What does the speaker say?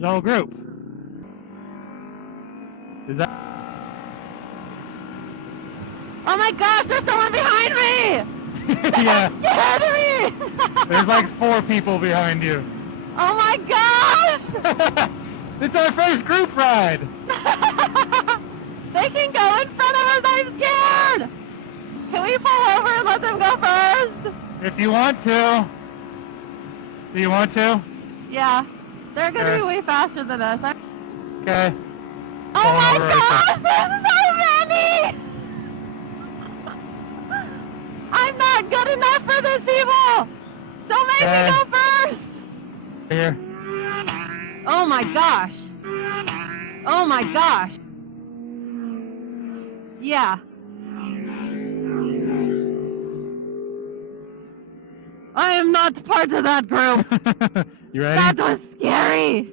The whole group. Is that? Oh my gosh, there's someone behind me! Yeah. That scared me! There's like 4 people behind you. Oh my gosh! It's our first group ride. They can go in front of us, I'm scared! Can we pull over and let them go first? If you want to. Do you want to? Yeah. They're gonna Okay. be way faster than us. Okay. Oh my over right gosh, there's so many! I'm not good enough for this, people! Don't make Okay. me go first! Here. Oh my gosh. Oh my gosh. Yeah. I am not part of that group. You ready? That was scary.